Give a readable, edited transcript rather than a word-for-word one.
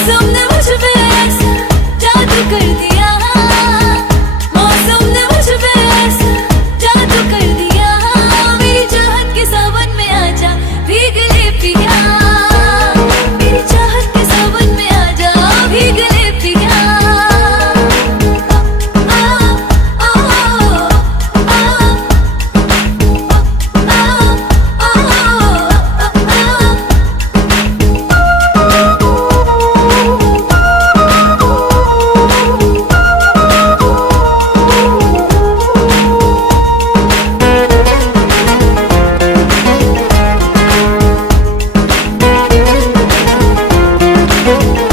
मौसम ने मुझ पे ऐसा जादू कर दिया, मौसम ने मुझ पे ऐसा जादू कर दिया, मेरी चाहत के सावन में आजा भीग ले पिया, मेरी चाहत के सावन में आजा भीग ले पिया। Thank you.